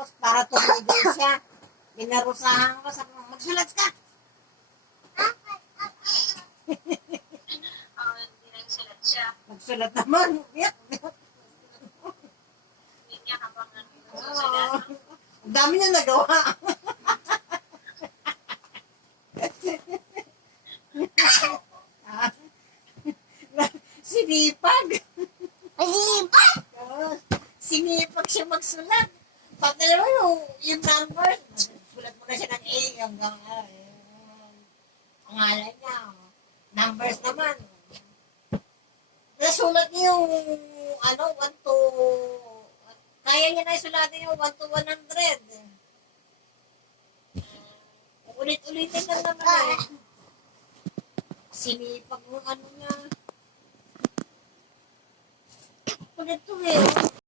Tapos, para tumigil siya, binarusahan ko, sabi ko, magsulat ka. Hindi nagsulat siya. Magsulat naman. Umiyak. Hindi niya habang nagsusulat. Ang dami niya nagawa. Sinipag. Masipag! Sinipag siya magsulat. Pati naman yung number, sulat mo na siya ng A hanggang pangalan niya. Numbers naman. Nasulat niya yung 1 to... Kaya niya na isulatin yung 1 to 100. Ulit-ulitin lang naman eh. Sinipag yung ano niya. Ulit-ulit.